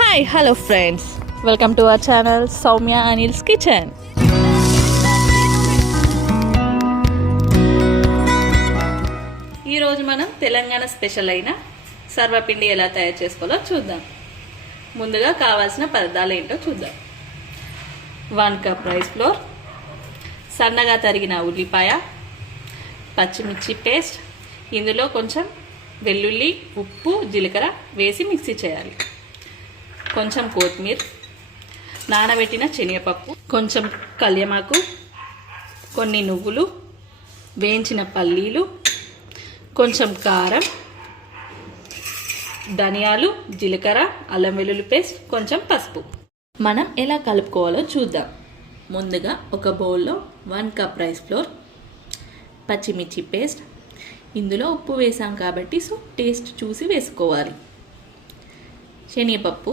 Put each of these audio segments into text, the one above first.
Hi hello friends, welcome to our channel Soumya Anil's kitchen. ఈరోజు మనం Telangana special అయిన సర్వపిండి ఎలా తయారు చేసుకోవాలో చూద్దాం. ముందుగా కావాల్సిన పదార్థాలు ఏంటో చూద్దాం. 1 కప్ రైస్ ఫ్లోర్, సన్నగా తరిగిన ఉల్లిపాయ, పచ్చిమిర్చి పేస్ట్, ఇందులో కొంచెం వెల్లుల్లి, ఉప్పు, జీలకర్ర వేసి మిక్సీ చేయాలి. కొంచెం కొత్తిమీర, నానబెట్టిన శనగపప్పు, కొంచెం కళ్యమాకు, కొన్ని నువ్వులు, వేయించిన పల్లీలు, కొంచెం కారం, ధనియాలు, జీలకర్ర, అల్లం వెల్లుల్లి పేస్ట్, కొంచెం పసుపు. మనం ఎలా కలుపుకోవాలో చూద్దాం. ముందుగా ఒక బౌల్లో 1 కప్ రైస్ ఫ్లోర్, పచ్చిమిర్చి పేస్ట్, ఇందులో ఉప్పు వేసాం కాబట్టి టేస్ట్ చూసి వేసుకోవాలి. శనగపప్పు,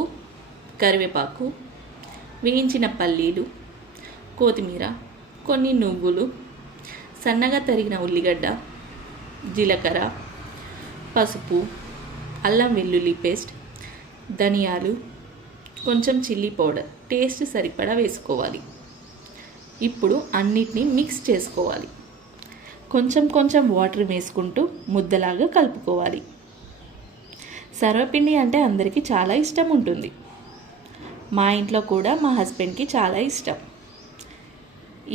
కరివేపాకు, వేయించిన పల్లీలు, కొత్తిమీర, కొన్ని నువ్వులు, సన్నగా తరిగిన ఉల్లిగడ్డ, జీలకర్ర, పసుపు, అల్లం వెల్లుల్లి పేస్ట్, ధనియాలు, కొంచెం చిల్లీ పౌడర్ టేస్ట్ సరిపడా వేసుకోవాలి. ఇప్పుడు అన్నిటినీ మిక్స్ చేసుకోవాలి. కొంచెం కొంచెం వాటర్ వేసుకుంటూ ముద్దలాగా కలుపుకోవాలి. సర్వపిండి అంటే అందరికీ చాలా ఇష్టం ఉంటుంది. మా ఇంట్లో కూడా మా హస్బెండ్కి చాలా ఇష్టం.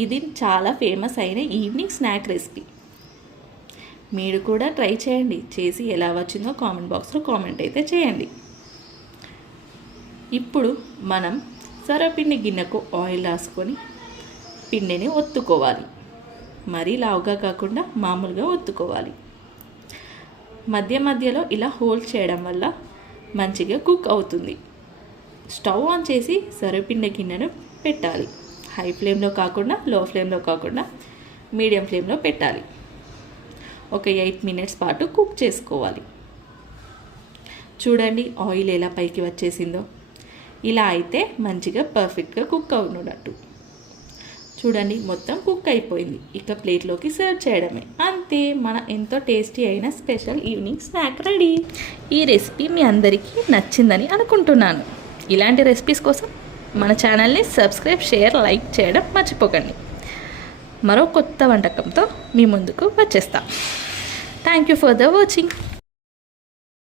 ఇది చాలా ఫేమస్ అయిన ఈవినింగ్ స్నాక్ రెసిపీ. మీరు కూడా ట్రై చేయండి. చేసి ఎలా వచ్చిందో కామెంట్ బాక్స్లో కామెంట్ అయితే చేయండి. ఇప్పుడు మనం సర్వపిండి గిన్నెకు ఆయిల్ రాసుకొని పిండిని ఒత్తుకోవాలి. మరీ లావుగా కాకుండా మామూలుగా ఒత్తుకోవాలి. మధ్య మధ్యలో ఇలా హోల్డ్ చేయడం వల్ల మంచిగా కుక్ అవుతుంది. స్టవ్ ఆన్ చేసి సర్వపిండి గిన్నెను పెట్టాలి. హై ఫ్లేమ్లో కాకుండా, లో ఫ్లేమ్లో కాకుండా మీడియం ఫ్లేమ్లో పెట్టాలి. ఒక 8 మినిట్స్ పాటు కుక్ చేసుకోవాలి. చూడండి ఆయిల్ ఎలా పైకి వచ్చేసిందో. ఇలా అయితే మంచిగా పర్ఫెక్ట్గా కుక్ అవునట్టు. చూడండి మొత్తం కుక్ అయిపోయింది. ఇక ప్లేట్లోకి సర్వ్ చేయడమే. అంతే, మన ఎంతో టేస్టీ అయిన స్పెషల్ ఈవినింగ్ స్నాక్ రెడీ. ఈ రెసిపీ మీ అందరికీ నచ్చిందని అనుకుంటున్నాను. ఇలాంటి రెసిపీస్ కోసం మన ఛానల్ని సబ్స్క్రైబ్, షేర్, లైక్ చేయడం మర్చిపోకండి. మరో కొత్త వంటకంతో మీ ముందుకు వచ్చేస్తాం. Thank you for the watching.